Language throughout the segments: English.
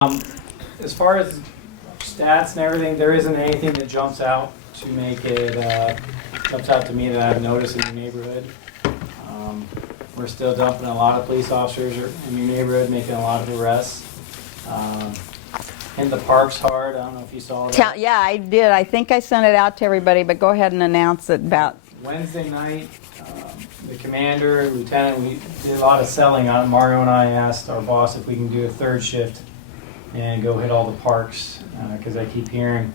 As far as stats and everything, there isn't anything that jumps out to make it, jumps out to me that I've noticed in your neighborhood. We're still dumping a lot of police officers in your neighborhood, making a lot of arrests. In the park's hard. I don't know if you saw that. Yeah, I did. I think I sent it out to everybody, but go ahead and announce it about. Wednesday night, the commander, lieutenant, we did a lot of selling on it. Mario and I asked our boss if we can do a third shift and go hit all the parks, because I keep hearing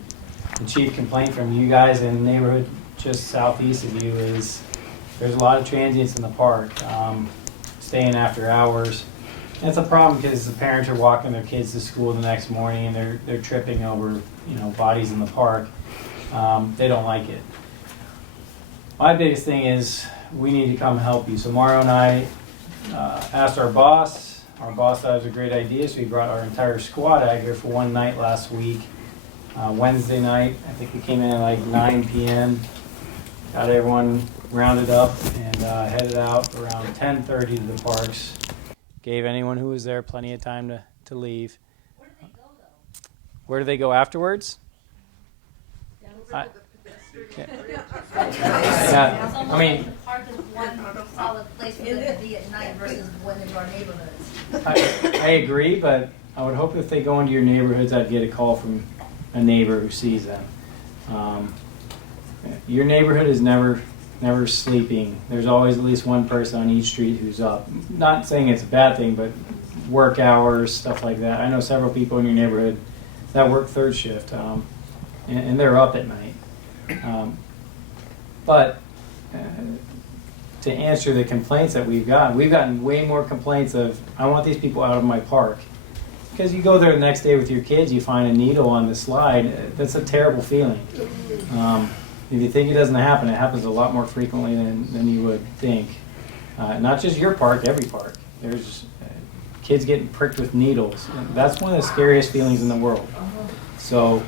the chief complaint from you guys in the neighborhood just southeast of you is there's a lot of transients in the park, staying after hours. And it's a problem because the parents are walking their kids to school the next morning and they're tripping over bodies in the park. They don't like it. My biggest thing is we need to come help you. So Mario and I asked our boss. Our boss thought it was a great idea, so he brought our entire squad out here for one night last week. Wednesday night, I think we came in at like 9 p.m. Got everyone rounded up and headed out around 10:30 to the parks. Gave anyone who was there plenty of time to leave. Where do they go, though? Where do they go afterwards? Yeah, I mean, The park is one solid place for them to be at night versus going into our neighborhoods. I agree, but I would hope if they go into your neighborhoods, I'd get a call from a neighbor who sees them. Your neighborhood is never sleeping. There's always at least one person on each street who's up. Not saying it's a bad thing, but work hours, stuff like that. I know several people in your neighborhood that work third shift, and they're up at night. But to answer the complaints that we've gotten way more complaints of, I want these people out of my park. Because you go there the next day with your kids, you find a needle on the slide. That's a terrible feeling. If you think it doesn't happen, it happens a lot more frequently than you would think. Not just your park, every park. There's kids getting pricked with needles. That's one of the scariest feelings in the world. So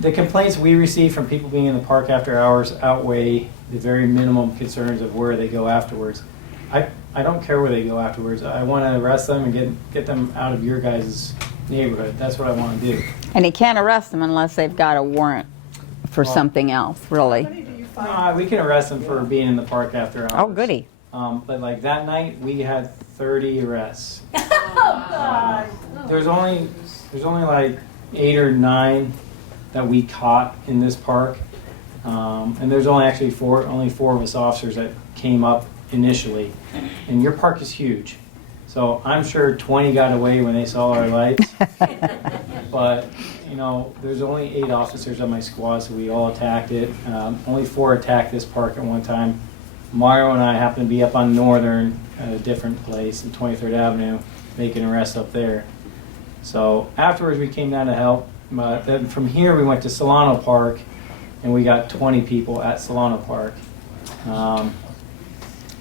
the complaints we receive from people being in the park after hours outweigh the very minimum concerns of where they go afterwards. I don't care where they go afterwards. I want to arrest them and get them out of your guys' neighborhood. That's what I want to do. And you can't arrest them unless they've got a warrant for something else, really. We can arrest them for being in the park after hours. Oh, goody. But like that night, we had 30 arrests. There's only like 8 or 9 that we caught in this park, and there's only four of us officers that came up initially. And your park is huge, so I'm sure 20 got away when they saw our lights. But there's only 8 officers on my squad, so we all attacked it. Only 4 attacked this park at one time. Mario and I happened to be up on Northern at a different place in 23rd Avenue, making arrests up there. So afterwards we came down to help, but then from here we went to Solano Park, and we got 20 people at Solano Park.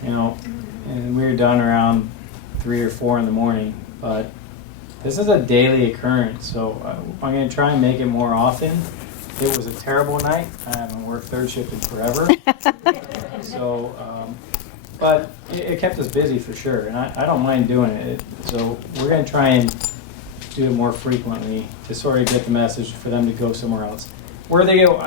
And we were done around 3 or 4 in the morning, but this is a daily occurrence, so I'm going to try and make it more often. It was a terrible night. I haven't worked third shift in forever. But it kept us busy for sure, and I don't mind doing it. So we're going to try and do it more frequently to sort of get the message for them to go somewhere else. Where they go,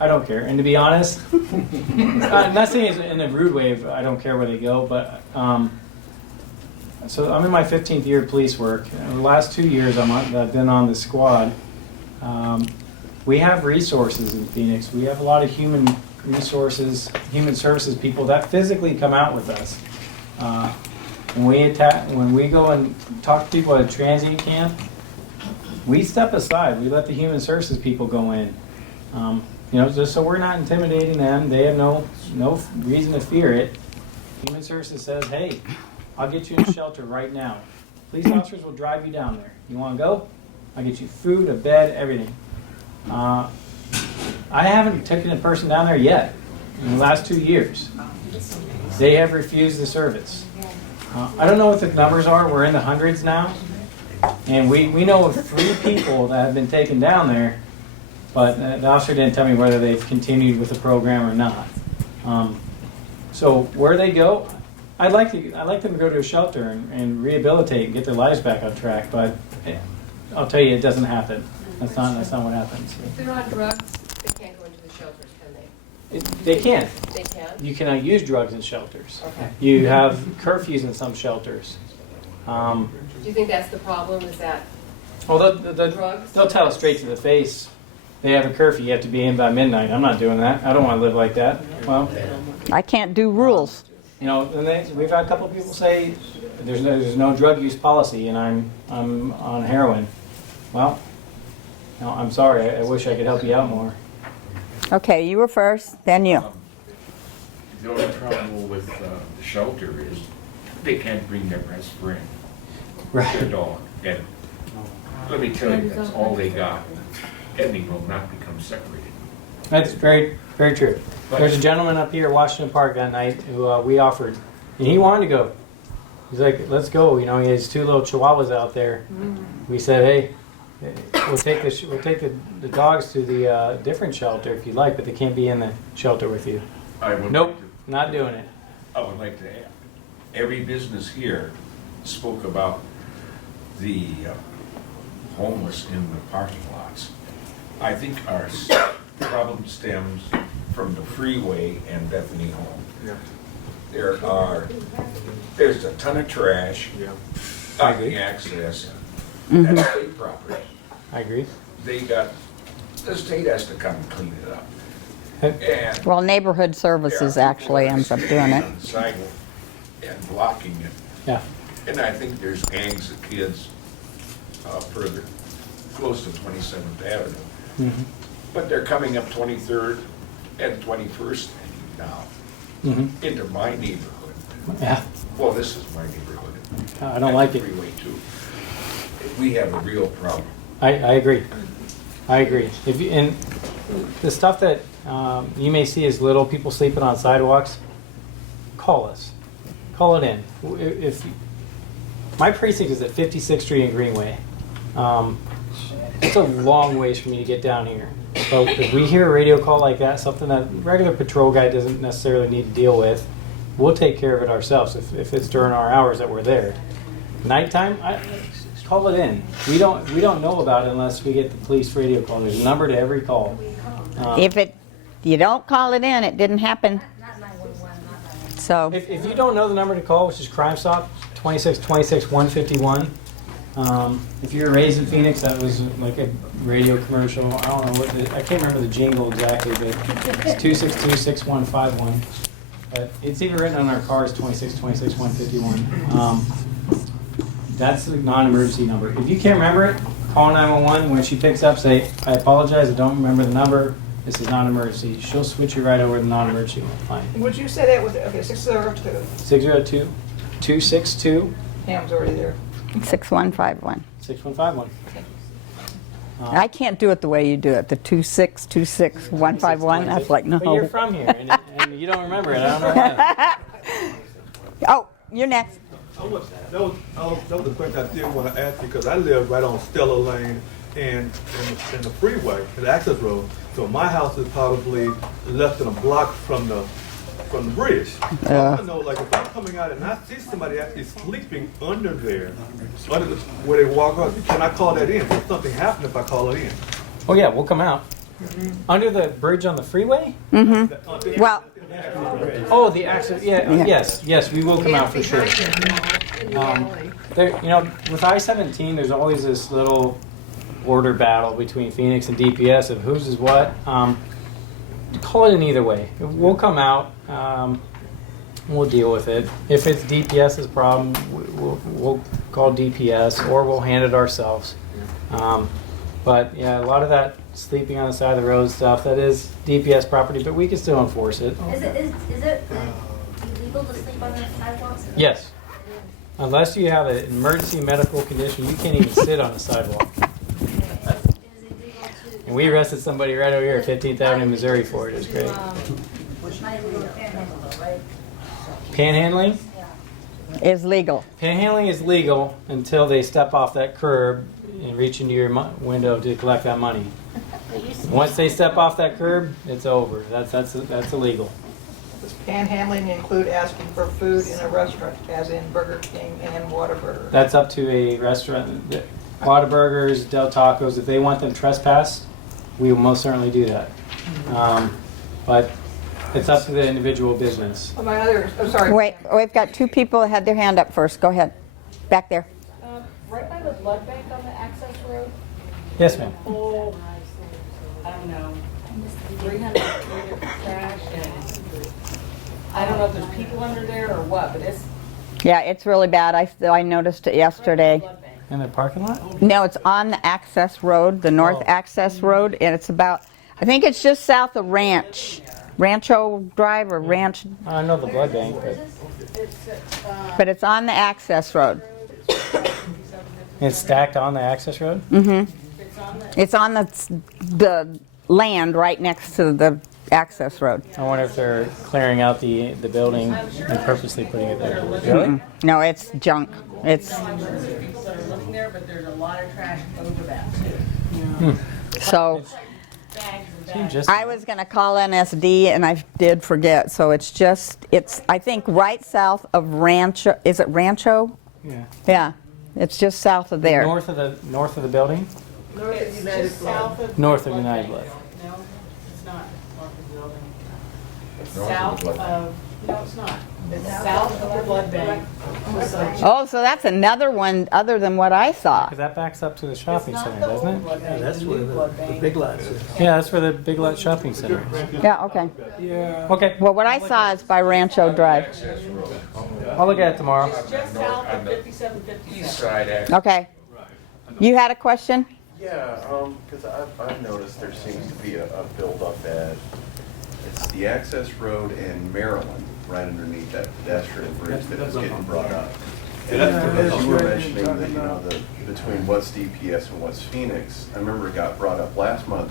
I don't care. And to be honest, I'm not saying it's in a rude way of I don't care where they go, but so I'm in my 15th year of police work. And the last 2 years I've been on the squad. We have resources in Phoenix. We have a lot of human resources, human services people that physically come out with us. When we go and talk to people at a transient camp, we step aside. We let the human services people go in. Just so we're not intimidating them. They have no reason to fear it. Human services says, hey, I'll get you in shelter right now. Police officers will drive you down there. You want to go? I'll get you food, a bed, everything. I haven't taken a person down there yet in the last 2 years. They have refused the service. I don't know what the numbers are. We're in the hundreds now. And we know of 3 people that have been taken down there, but the officer didn't tell me whether they've continued with the program or not. So where they go, I'd like them to go to a shelter and rehabilitate and get their lives back on track, but I'll tell you, it doesn't happen. That's not what happens. If they're on drugs, they can't go into the shelters, can they? They can. They can? You cannot use drugs in shelters. Okay. You have curfews in some shelters. Do you think that's the problem, is that Well, drugs? they'll tell us straight to the face. They have a curfew. You have to be in by midnight. I'm not doing that. I don't want to live like that. Well, I can't do rules. you know, and we've had a couple of people say there's no drug use policy, and I'm on heroin. Well, no, I'm sorry. I wish I could help you out more. Okay, you were first, then you. The only trouble with the shelter is they can't bring their best friend, their dog. And let me tell you, that's all they got. And they will not become separated. That's very, very true. There's a gentleman up here at Washington Park that night who we offered, and he wanted to go. He's like, let's go. You know, he has 2 little chihuahuas out there. We said, hey, we'll take the dogs to the different shelter if you'd like, but they can't be in the shelter with you. I would Nope, like to- not doing it. I would like to add, every business here spoke about the homeless in the parking lots. I think our problem stems from the freeway and Bethany Home. Yeah. There's a ton of trash, Yeah. blocking access, that's state property. I agree. The state has to come and clean it up. And Well, Neighborhood Services actually ends up doing it. on the sidewalk and blocking it. Yeah. And I think there's gangs of kids further, close to 27th Avenue. Mm-hmm. But they're coming up 23rd and 21st now Mm-hmm. into my neighborhood. Yeah. Well, this is my neighborhood. I don't like it. Freeway too. We have a real problem. I agree. I agree. If you, and the stuff that you may see as little people sleeping on sidewalks, call us. Call it in. If my precinct is at 56th Street and Greenway, it's a long ways for me to get down here. So if we hear a radio call like that, something that a regular patrol guy doesn't necessarily need to deal with, we'll take care of it ourselves if it's during our hours that we're there. Nighttime, call it in. We don't know about it unless we get the police radio call. There's a number to every call. If you don't call it in, it didn't happen. Not 911, not 911. So, If you don't know the number to call, which is Crime Stop 2626-151. If you're raised in Phoenix, that was like a radio commercial. I don't know I can't remember the jingle exactly, but it's 262-6151. But it's even written on our cars, 2626-151. That's the non-emergency number. If you can't remember it, call 911. When she picks up, say, I apologize, I don't remember the number. This is non-emergency. She'll switch you right over to the non-emergency line. Would you say that with, okay, 602, 602-262-6151. Ham's already there. 6151. I can't do it the way you do it, the 2626151. That's like, But you're no. from here, and you don't remember it. I don't know why. Oh, you're next. That was the question I did want to ask you, because I live right on Stella Lane and in the freeway, the access road. So my house is probably less than a block from the bridge. So I want to know, like, if I'm coming out and I see somebody actually sleeping under there, where they walk out, can I call that in? If something happened if I call it in? Oh yeah, we'll come out. Under the bridge on the freeway? Well, Oh, the accident. Yeah, Yeah. yes, we will come out for sure. There, with I-17, there's always this little border battle between Phoenix and DPS of whose is what. Call it in either way. We'll come out. We'll deal with it. If it's DPS's problem, we'll call DPS or we'll hand it ourselves. But yeah, a lot of that sleeping on the side of the road stuff, that is DPS property, but we can still enforce it. Is it illegal to sleep on the sidewalks? Yes. Unless you have an emergency medical condition, you can't even sit on a sidewalk. Is it illegal to? And we arrested somebody right over here at 15th Avenue, Missouri for it. It was great. It's not illegal to panhandle though, right? Panhandling? is legal. Panhandling is legal until they step off that curb and reach into your window to collect that money. Once they step off that curb, it's over. That's illegal. Does panhandling include asking for food in a restaurant, as in Burger King and Whataburger? That's up to a restaurant. Whataburgers, Del Tacos, if they want them trespassed, we will most certainly do that. But it's up to the individual business. Oh, my other, I'm sorry. Wait, we've got two people that had their hand up first. Go ahead. Back there. Right by the blood bank on the access road, Yes, ma'am. whole, I don't know, 300 feet of trash, and I don't know if there's people under there or what, but it's Yeah, it's really bad. I noticed it yesterday. blood bank. In the parking lot? No, it's on the access road, the north Oh. access road, and it's about, I think it's just south of Rancho Drive or Ranch, I know the blood bank, but but it's on the access road. it's stacked on the access road? It's on the land right next to the access road. I wonder if they're clearing out the building and purposely putting it there. Really? No, it's junk. It's, I'm sure there's people that are living there, but there's a lot of trash over that too. so Bags and Seems bags. just- I was gonna call NSD and I did forget, so it's I think right south of Rancho, is it Rancho? Yeah. Yeah, it's just south of there. North of the building? It's just south of. North of United Blood. No, it's not north of the building. It's North of the south blood bank. of, no, it's not. It's south of the blood bank. Oh, so that's another one other than what I saw. Because that backs up to the shopping It's center, not the doesn't old it? blood bank, it's the new blood bank. lots. Yeah, that's where the Big Lot Shopping Center is. Yeah, okay. Okay, Well, what I saw is by Rancho Drive. Access road. I'll look at it tomorrow. Just south On of the 5757. East side access. Okay. You had a question? Yeah, because I've noticed there seems to be a buildup at, it's the access road in Maryland, right underneath that pedestrian bridge that was getting brought up. And as you were mentioning that, you know, between what's DPS and what's Phoenix, I remember it got brought up last month.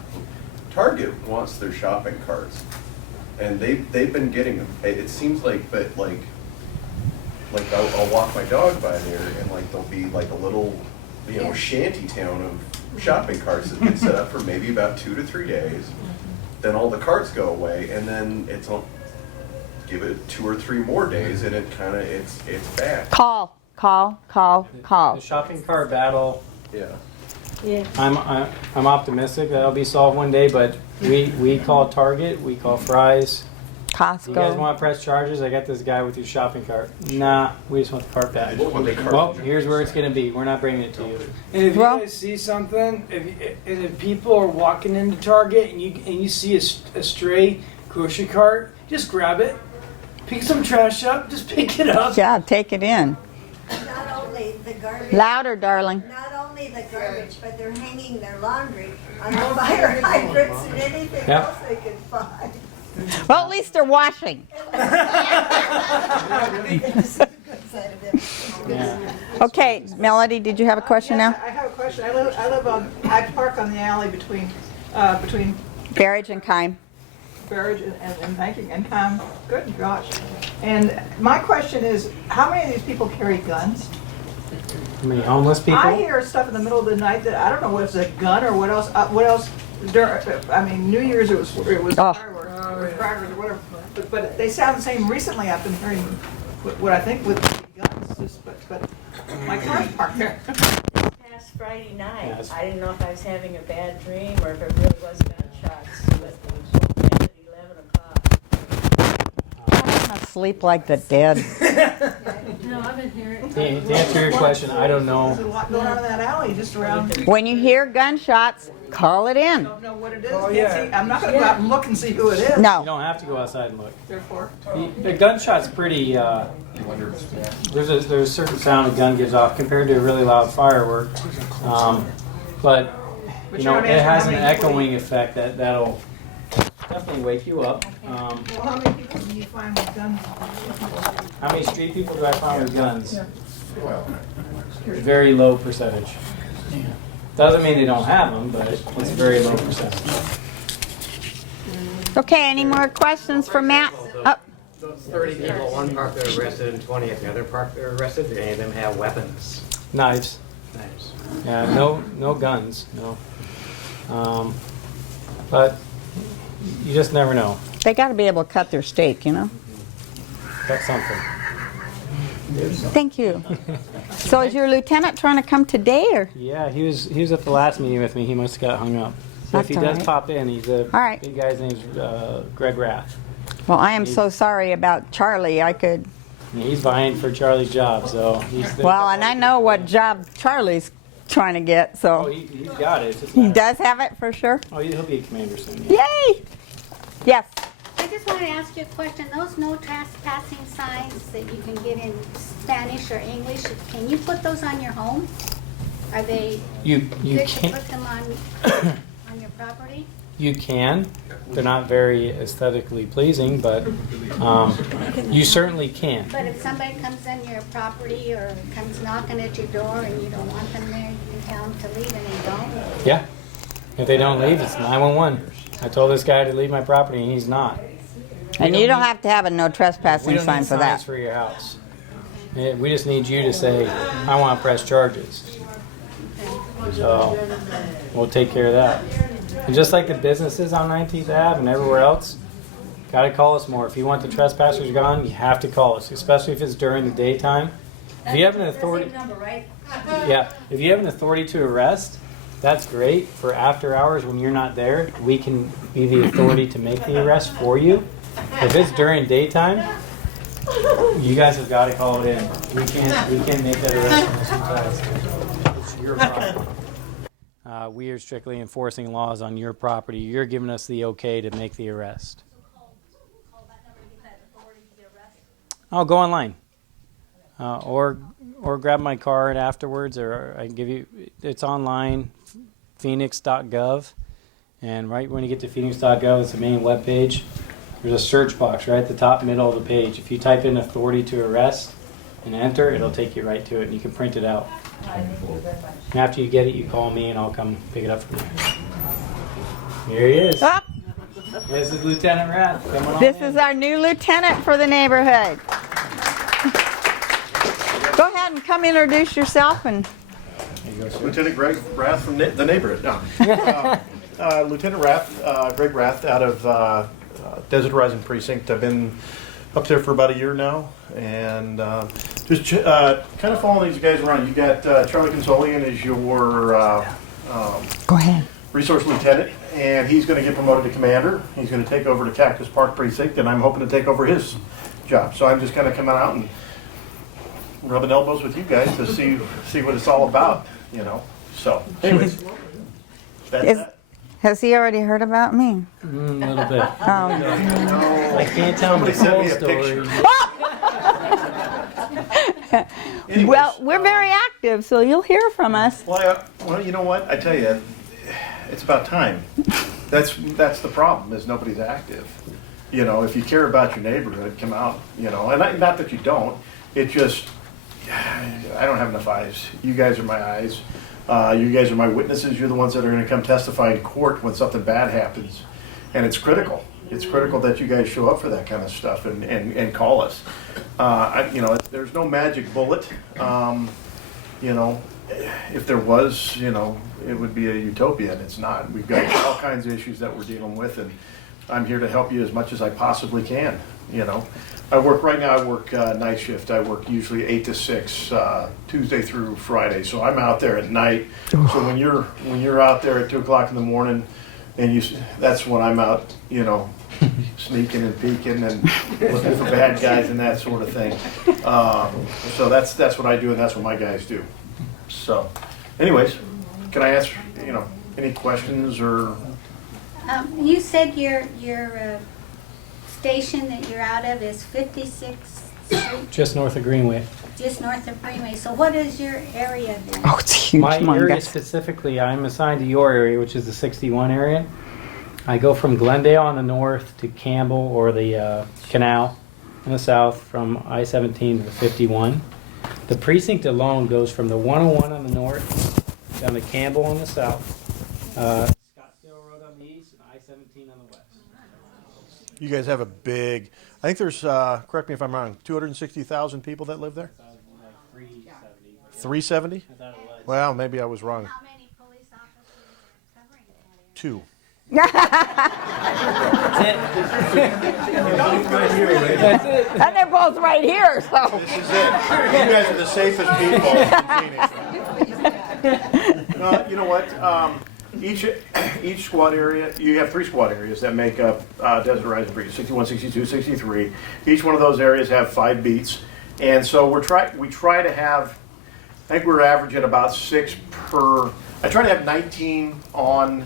Target wants their shopping carts, and they've been getting them. It seems like, but like I'll walk my dog by there, and like there'll be like a little, you know, shanty town of shopping carts that get set up for maybe about 2 to 3 days. Then all the carts go away, and then give it 2 or 3 more days, and it's back. Call. The shopping cart battle, Yeah. I'm optimistic that'll be solved one day, but we call Target, we call Fry's. You guys Costco. want to press charges? I got this guy with your shopping cart. Nah, we just want the cart back. What would they cart Well, you? here's where it's gonna be. We're not bringing it to you. And if you Well- guys see something, if people are walking into Target and you see a stray grocery cart, just grab it, pick some trash up, just pick it up. Yeah, take it in. Not only the garbage, Louder, darling. not only the garbage, but they're hanging their laundry on the fire hydrants and anything Yep. else they can find. Well, at least they're washing. Yeah. Okay, Melody, did you have a question now? I have a question. I park on the alley between Garage and Kime. Barrage and banking and good gosh. And my question is, how many of these people carry guns? How many homeless people? I hear stuff in the middle of the night that I don't know what's a gun or what else. I mean, New Year's it was Oh. fireworks or crackers or whatever. But they sound the same. Recently, I've been hearing what I think with guns. But my car's parked there. Past Friday night, Yes. I didn't know if I was having a bad dream or if it really was gunshots, but it was at 11 o'clock. I want to sleep like the dead. No, I've been hearing. To answer your question, I don't There's a know. lot going on in that alley, just around. When you hear gunshots, call it in. Don't know what it is. Oh, Can't yeah. see. I'm not going to go out and look and see who it is. You No. don't have to go outside and look. Therefore, The gunshot's pretty. There's a certain sound a gun gives off compared to a really loud firework, but you know don't it answer has how an many people- echoing effect that'll definitely wake you up. well, how many people do you find with guns? How many street people do I find with guns? Very low percentage. Doesn't mean they don't have them, but it's a very low percentage. Okay, any more questions for Matt? Oh, Those 30 people, one park they're arrested and 20 at the other park they're arrested, do any of them have weapons? Knives. Knives. Yeah, no guns, no. But you just never know. they got to be able to cut their steak, you know? That's something. Thank you. So is your lieutenant trying to come today, or? Yeah, he was at the last meeting with me. He must have got hung up. So That's if he all does right. pop in, he's a All right. big guy's name's Greg Rath. Well, I am so sorry about Charlie. I could. And he's vying for Charlie's job, so he's. Well, and I know what job Charlie's trying to get, Oh, so he's got it. It's just he not- does have it for sure. Oh, he'll be a commander soon. Yeah. Yay! Yes. I just want to ask you a question. Those no trespassing signs that you can get in Spanish or English, can you put those on your home? Are they You good to can't. put them on your property? You can. They're not very aesthetically pleasing, but you certainly can. But if somebody comes on your property or comes knocking at your door and you don't want them there, you can tell them to leave and they don't? Yeah. If they don't leave, it's 911. I told this guy to leave my property, and he's not. And you don't have to have a no We trespassing don't sign need for signs that. for your house. We just need you to say, I want to press charges. So we'll take care of that. And just like the businesses on 19th Ave and everywhere else, got to call us more. If you want the trespassers gone, you have to call us, especially if it's during the daytime. If you have an authority, yeah, if you have an authority to arrest, that's great. For after hours when you're not there, we can be the authority to make the arrest for you. If it's during daytime, you guys have got to call it in. We can't make that arrest unless you tell us. It's your problem. We are strictly enforcing laws on your property. You're giving us the okay to make the arrest. Oh, go online. Or grab my card afterwards, or I can give you, it's online, phoenix.gov. And right when you get to phoenix.gov, it's the main web page. There's a search box right at the top middle of the page. If you type in authority to arrest and enter, it'll take you right to it, and you can print it out. And after you get it, you call me, and I'll come pick it up from you. Here he is. Ah, This is Lieutenant Rath. Coming on this in. is our new lieutenant for the neighborhood. Go ahead and come introduce yourself and. There you go, sir. Lieutenant Greg Rath from the neighborhood. No. Lieutenant Rath, Greg Rath out of Desert Horizon Precinct. I've been up there for about a year now, and just kind of following these guys around. You got Charlie Consolian as your Go ahead. resource lieutenant, and he's going to get promoted to commander. He's going to take over the Cactus Park Precinct, and I'm hoping to take over his job. So I'm just kind of coming out and rubbing elbows with you guys to see what it's all about, you know. So, anyways, that's that. Has he already heard about me? A little bit. Oh. I can't tell him the Somebody sent full me a story. picture. Anyways, Well, we're very active, so you'll hear from us. well, you know what? I tell you, it's about time. That's the problem, is nobody's active. You know, if you care about your neighborhood, come out, you know. And not that you don't. It just, I don't have enough eyes. You guys are my eyes. You guys are my witnesses. You're the ones that are going to come testify in court when something bad happens. And it's critical. It's critical that you guys show up for that kind of stuff and call us. You know, there's no magic bullet. You know, if there was, you know, it would be a utopia, and it's not. We've got all kinds of issues that we're dealing with, and I'm here to help you as much as I possibly can, you know. I work night shift. I work usually 8 to 6, Tuesday through Friday. So I'm out there at night. So when you're out there at 2 o'clock in the morning, and that's when I'm out, you know, sneaking and peeking and looking for bad guys and that sort of thing. So that's what I do, and that's what my guys do. So, anyways, can I answer, you know, any questions or? You said your station that you're out of is 56th Street, Just north of Greenway. just north of Greenway. So what is your area then? Oh, it's huge. My area humongous. specifically, I'm assigned to your area, which is the 61 area. I go from Glendale on the north to Campbell or the canal in the south, from I-17 to the 51. The precinct alone goes from the 101 on the north down to Campbell on the south, Scottsdale Road on the east, and I-17 on the west. You guys have a big, I think there's, correct me if I'm wrong, 260,000 people that live there? 370? I thought it was. Well, maybe I was wrong. How many police officers are covering that area? 2. And they're both right here, so. This is it. You guys are the safest people in Phoenix. You know what? Each squad area, you have 3 squad areas that make up Desert Horizon Precinct, 61, 62, 63. Each one of those areas have 5 beats. And so we try to have, I think we're averaging about 6 per, I try to have 19 on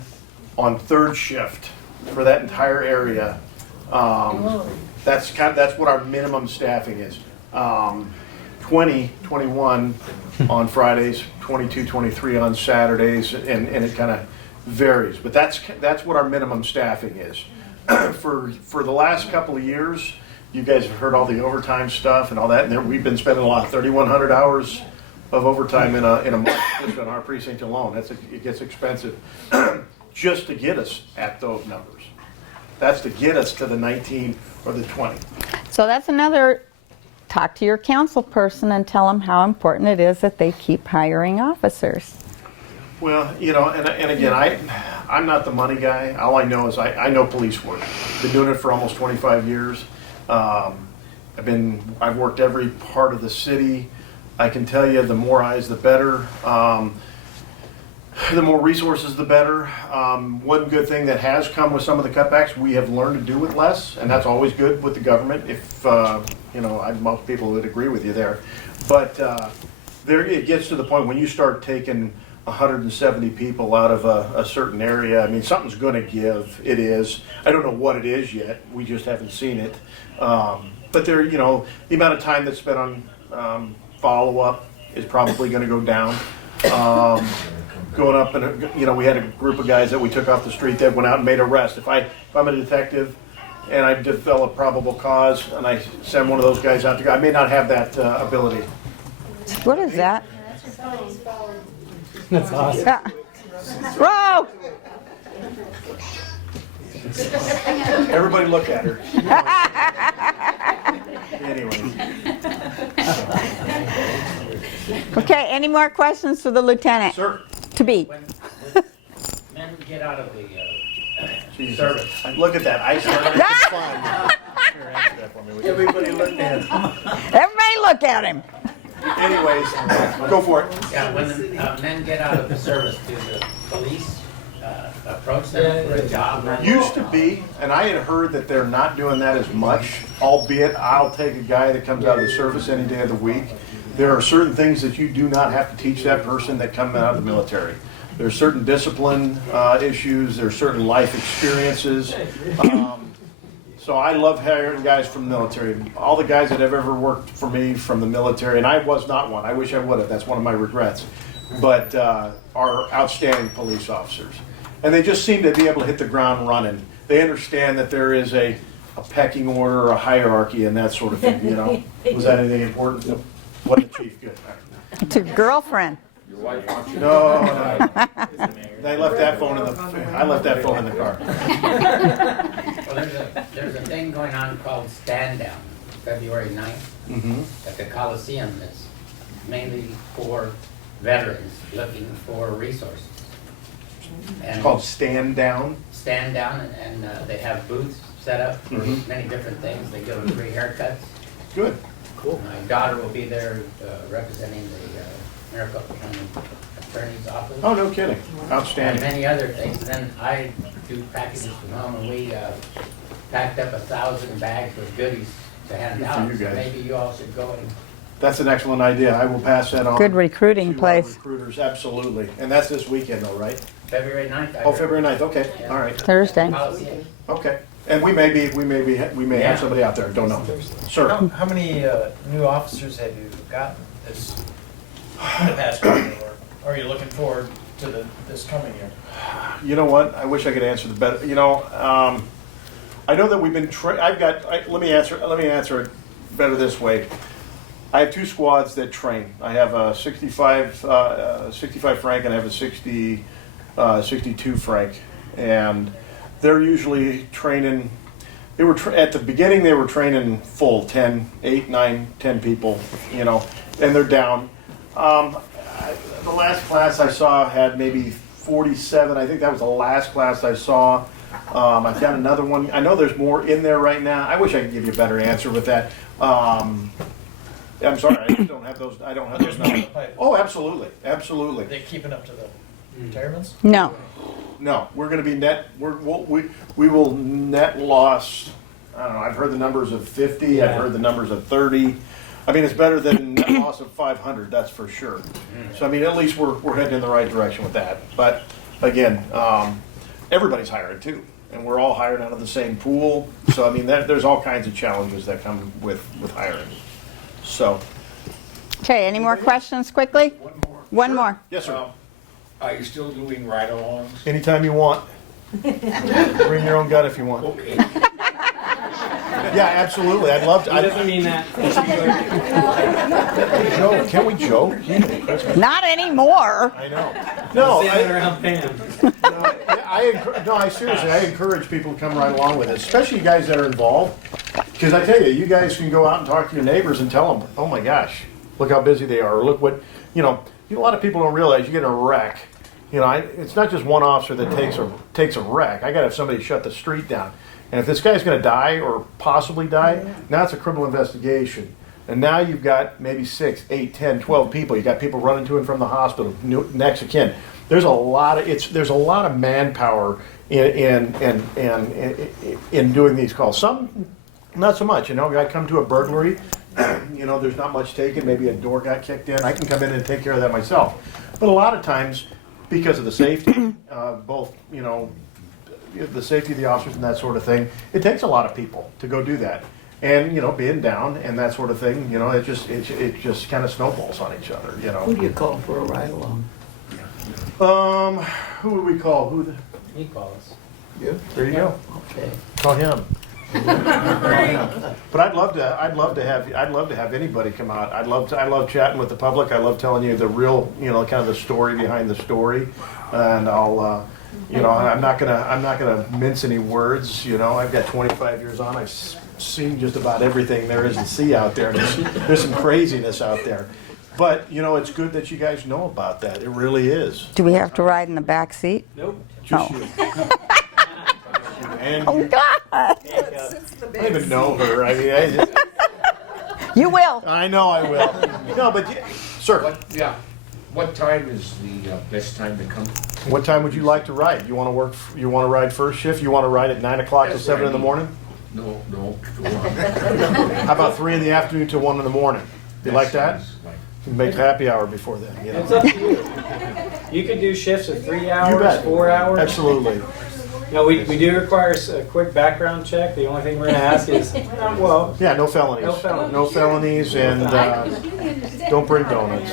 third shift for that entire area. That's what our minimum staffing is. 20, 21 on Fridays, 22, 23 on Saturdays, and it kind of varies. But that's what our minimum staffing is. For the last couple of years, you guys have heard all the overtime stuff and all that, and we've been spending a lot, 3,100 hours of overtime in a month just on our precinct alone. It gets expensive just to get us at those numbers. That's to get us to the 19 or the 20. So that's another, talk to your council person and tell them how important it is that they keep hiring officers. Well, you know, and again, I'm not the money guy. All I know is I know police work. Been doing it for almost 25 years. I've worked every part of the city. I can tell you, the more eyes, the better. The more resources, the better. One good thing that has come with some of the cutbacks, we have learned to do with less, and that's always good with the government. If most people would agree with you there, but there it gets to the point when you start taking 170 people out of a certain area. I mean, something's going to give. It is. I don't know what it is yet. We just haven't seen it. But there, the amount of time that's spent on follow-up is probably going to go down. Going up and we had a group of guys that we took off the street that went out and made arrests. If I'm a detective and I develop probable cause and I send one of those guys out to go, I may not have that ability. What is that? That's awesome. Yeah. Whoa! Everybody look at her. Anyway. Okay, any more questions for the lieutenant? Sir. To be. When men get out of the service. Look at that. I started making fun. Here, answer that for me, will you? Everybody looked at him. Everybody look at him. Anyways, go for it. Yeah, when the men get out of the service, do the police approach them for a job? Used to be, and I had heard that they're not doing that as much, albeit I'll take a guy that comes out of the service any day of the week. There are certain things that you do not have to teach that person that come out of the military. There's certain discipline issues, there's certain life experiences. So I love hiring guys from the military. All the guys that have ever worked for me from the military, and I was not one, I wish I would have, that's one of my regrets, but are outstanding police officers. And they just seem to be able to hit the ground running. They understand that there is a pecking order or a hierarchy and that sort of thing, Was that anything important? No. What the chief? Good. To girlfriend. Your wife wants you. No. I left that phone in the car. Well, there's a thing going on called Stand Down, February 9th, at the Coliseum. It's mainly for veterans looking for resources. It's called Stand Down. Stand Down, and they have booths set up for many different things. They give them free haircuts. Good. Cool. My daughter will be there representing the Maricopa County Attorney's Office. Oh, no kidding. And Outstanding. many other things. And then I do packages from home, and we packed up 1,000 bags with goodies to hand Good for out. you So guys. maybe you all should go and. That's an excellent idea. I will pass that on. Good recruiting to place. our recruiters, absolutely. And that's this weekend though, right? February 9th. Oh, February 9th. Okay. Yeah. All right. Thursday. Coliseum. Okay. And we may have somebody out there. Don't know. Sir. How many new officers have you gotten this in the past year, or are you looking forward to this coming year? You know what? I wish I could answer the better. I know that we've been. Let me answer it better this way. I have 2 squads that train. I have a 65 Frank and I have a 62 Frank, and they're usually training. They were at the beginning. They were training full 10, 8, 9, 10 people. And they're down. The last class I saw had maybe 47. I think that was the last class I saw. I've got another one. I know there's more in there right now. I wish I could give you a better answer with that. I'm sorry, I just don't have those. I don't have those numbers. Oh, absolutely, absolutely. Are they keeping up to the retirements? No. No, we're going to be net. We will net loss. I don't know. I've heard the numbers of 50. I've heard the numbers of 30. I mean, it's better than net loss of 500. That's for sure. So I mean, at least we're heading in the right direction with that. But again, everybody's hiring too, and we're all hired out of the same pool. So I mean, there's all kinds of challenges that come with hiring. So. Okay, any more questions quickly? One more. Yes, sir. Are you still doing ride-alongs? Anytime you want. Bring your own gun if you want. Okay. Yeah, absolutely. I'd love to. He doesn't mean that. Joe, can we joke? Not anymore. I know. No, Standing around Pam. I seriously, I encourage people to come right along with it, especially you guys that are involved. Because I tell you, you guys can go out and talk to your neighbors and tell them, oh my gosh, look how busy they are, or look what, a lot of people don't realize you get in a wreck. It's not just one officer that takes a wreck. I got to have somebody shut the street down. And if this guy's going to die or possibly die, now it's a criminal investigation. And now you've got maybe 6, 8, 10, 12 people. You've got people running to and from the hospital, next of kin. There's a lot of manpower in doing these calls. Some not so much. I come to a burglary. There's not much taken. Maybe a door got kicked in. I can come in and take care of that myself. But a lot of times, because of the safety, both the safety of the officers and that sort of thing, it takes a lot of people to go do that. And being down and that sort of thing, it just kind of snowballs on each other. Who do you call for a ride along? Who would we call? He calls. Yeah. There you go. Okay. Call him. But I'd love to have anybody come out. I love chatting with the public. I love telling you the real, kind of the story behind the story. And I'll, I'm not gonna mince any words. I've got 25 years on. I've seen just about everything there is to see out there. There's some craziness out there. But it's good that you guys know about that. It really is. Do we have to ride in the back seat? Nope. Just you. And Oh, God. I don't even know her. I mean, You will. I know I will. No, but sir. What time is the best time to come? What time would you like to ride? You want to work? You want to ride first shift? You want to ride at 9 o'clock to 7 in the morning? No. How about 3 in the afternoon to 1 in the morning? You like that? You can make happy hour before then. It's up to you. You could do shifts of 3 You hours, bet. 4 hours. Absolutely. We do require a quick background check. The only thing we're going to ask is, Yeah, no felonies. No felonies. No felonies, and don't bring donuts.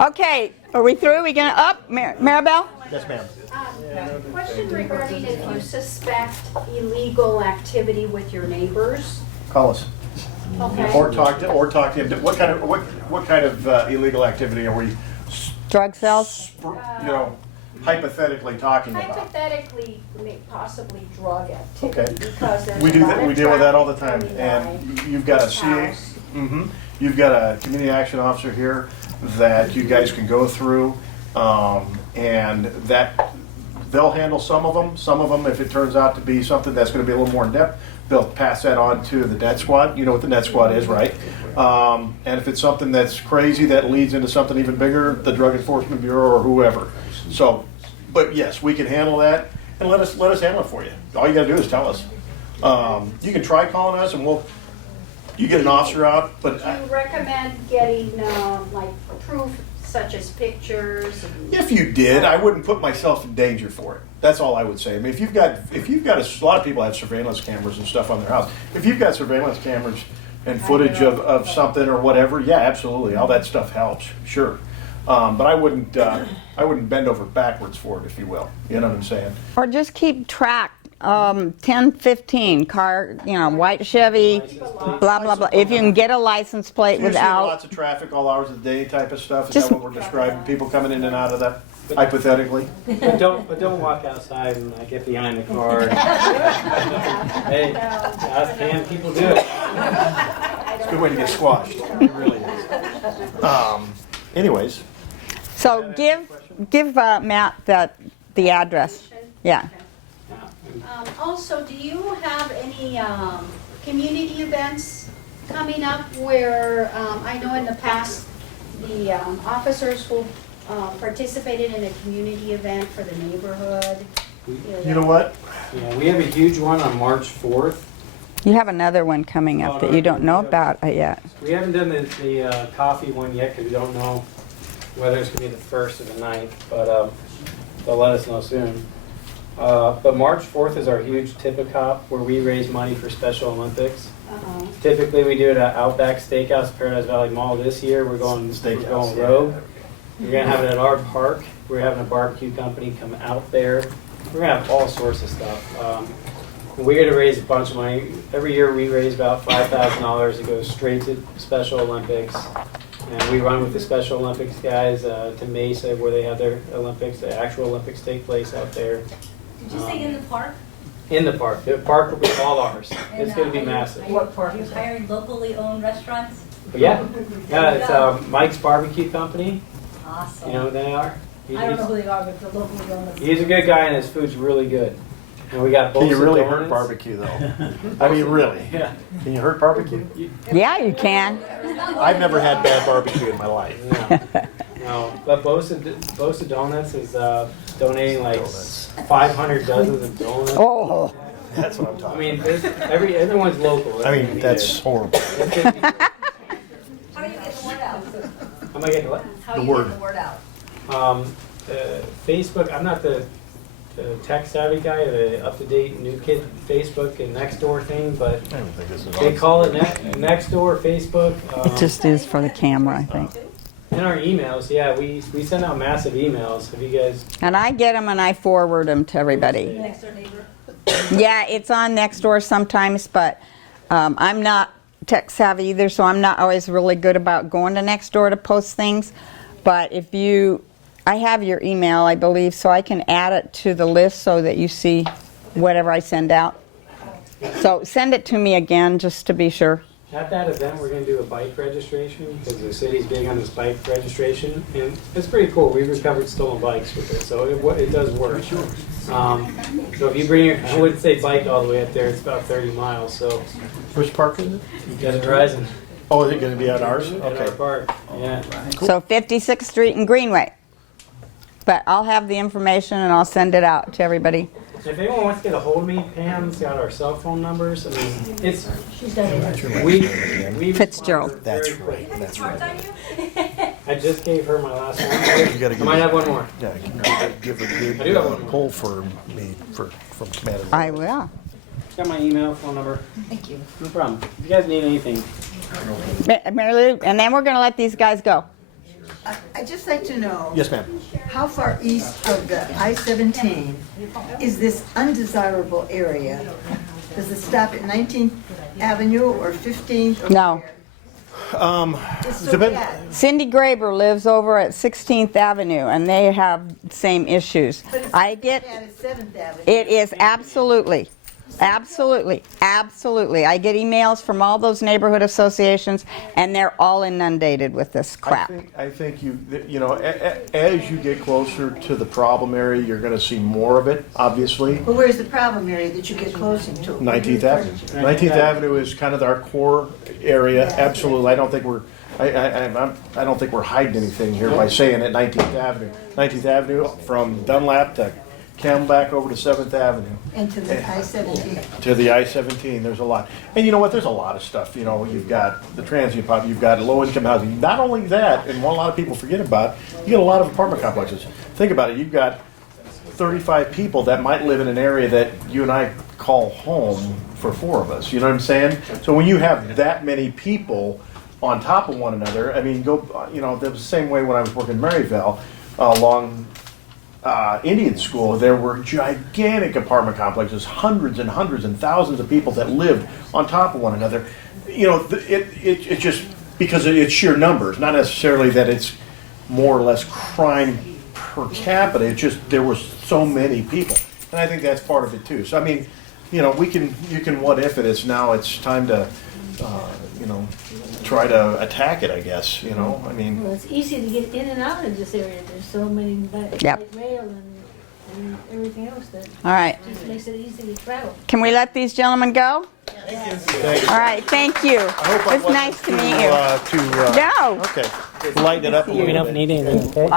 Okay, are we through? We gonna up, Maribel? Yes, ma'am. Question regarding if you suspect illegal activity with your neighbors. Call us. Okay. Or talk to him. What kind of illegal activity are we? Drug sales? Hypothetically talking about. Hypothetically, possibly drug activity. Okay. Because there's We do a lot that. of We deal with that all the traffic time, coming and you've got a this CA. house. You've got a community action officer here that you guys can go through, and that they'll handle some of them. Some of them, if it turns out to be something that's going to be a little more in depth, they'll pass that on to the net squad. You know what the net squad is, right? And if it's something that's crazy that leads into something even bigger, the Drug Enforcement Bureau or whoever. So, but yes, we can handle that, and let us handle it for you. All you got to do is tell us. You can try calling us, and you get an officer out. But Do you recommend getting like proof such as pictures? if you did, I wouldn't put myself in danger for it. That's all I would say. I mean, if you've got a lot of people have surveillance cameras and stuff on their house. If you've got surveillance cameras and footage of something or whatever, yeah, absolutely, all that stuff helps, sure. But I wouldn't bend over backwards for it, if you will. You know what I'm saying? Or just keep track. 1015 car, white Chevy, blah, blah, blah. If you can get a license plate So you're seeing without. lots of traffic all hours of the day type of stuff. Is Just- that what we're describing? People coming in and out of that, hypothetically? But don't walk outside and get behind the car. Hey, can people do it? It's a good way to get squashed. It really is. Anyways. So give Matt the address. Yeah. Also, do you have any community events coming up where, I know in the past, the officers who participated in a community event for the neighborhood? You know what? Yeah, we have a huge one on March 4th. You have another one coming up that you don't know about yet. We haven't done the coffee one yet because we don't know whether it's going to be the 1st or the 9th, but they'll let us know soon. But March 4th is our huge Tip-A-Cop where we raise money for Special Olympics. Typically, we do it at Outback Steakhouse, Paradise Valley Mall. This year, we're going rogue. We're going to have it at our park. We're having a barbecue company come out there. We're going to have all sorts of stuff. We're going to raise a bunch of money. Every year, we raise about $5,000. It goes straight to Special Olympics. And we run with the Special Olympics guys to Mesa, where they have their Olympics. The actual Olympics take place out there. Did you say in the park? In the park. The park will be all ours. It's going to be massive. What park? Are you hiring locally owned restaurants? Yeah. Yeah, it's Mike's Barbecue Company. Awesome. You know who they are? I don't know who they are, but the locally owned. He's a good guy and his food's really good. And we got both. Can you really hurt barbecue though? I mean, really? Yeah. Can you hurt barbecue? Yeah, you can. I've never had bad barbecue in my life. No, but Bosa Donuts is donating like 500 dozens of donuts. Oh, that's what I'm talking. I mean, everyone's local. I mean, that's horrible. How are you getting the word out? Am I getting what? How are you getting the word out? Facebook. I'm not the tech savvy guy, the up-to-date new kid Facebook and Nextdoor thing, but I don't think this is they call it Nextdoor Facebook. it just is for the camera, I think. In our emails, yeah, we send out massive emails. Have you guys? And I get them and I forward them to everybody. Next door neighbor? Yeah, it's on Nextdoor sometimes, but I'm not tech savvy either, so I'm not always really good about going to Nextdoor to post things. But if I have your email, I believe, so I can add it to the list so that you see whatever I send out. So send it to me again, just to be sure. At that event, we're going to do a bike registration because the city's big on this bike registration, and it's pretty cool. We recovered stolen bikes with it, so it does work. So if you bring your, I wouldn't say bike all the way up there. It's about 30 miles. So which park is it? Desert Horizon. Oh, is it going to be at ours? At Okay. our park. Yeah. So 56th Street and Greenway. But I'll have the information and I'll send it out to everybody. If anyone wants to get a hold of me, Pam's got our cell phone numbers. I mean, it's we Fitzgerald. That's right. That's right. I just gave her my last one. You got to I might have one more. Yeah, give a I do have one good more. pull for me from Commander. I will. Got my email, phone number. Thank you. No problem. If you guys need anything, Mary Lou, and then we're going to let these guys go. I'd just like to know. Yes, ma'am. How far east of the I-17 is this undesirable area? Does it stop at 19th Avenue or 15th? Or No. It's so bad. Cindy Graber lives over at 16th Avenue, and they have the same issues. But it's I get bad at 7th Avenue. it is absolutely. Absolutely, absolutely. I get emails from all those neighborhood associations, and they're all inundated with this crap. I think you know, as you get closer to the problem area, you're going to see more of it, obviously. But where's the problem area that you get closer to? 19th Avenue. 19th Avenue is kind of our core area. Absolutely. I don't think we're hiding anything here by saying it. 19th Avenue. 19th Avenue from Dunlap to Camelback over to 7th Avenue. And to the I-17. To the I-17, there's a lot. And you know what, there's a lot of stuff. You know, you've got the transient pop, you've got low-income housing. Not only that, and what a lot of people forget about, you get a lot of apartment complexes. Think about it, you've got 35 people that might live in an area that you and I call home for 4 of us. You know what I'm saying? So when you have that many people on top of one another, I mean, you know, the same way when I was working in Maryville, along Indian School, there were gigantic apartment complexes, hundreds and hundreds and thousands of people that lived on top of one another. You know, it just, because it's sheer numbers, not necessarily that it's more or less crime per capita, it's just there were so many people. And I think that's part of it too. So I mean, you know, you can what if it is now it's time to you know, try to attack it, I guess, you know, I mean. Well, it's easy to get in and out of this area. There's so many light Yep. rail and everything else that All right. just makes it easy to travel. Can we let these gentlemen go? All right, thank you. I hope I It's nice to wasn't meet you. too, No. Okay, lighten it up a little bit. We don't need anything, okay?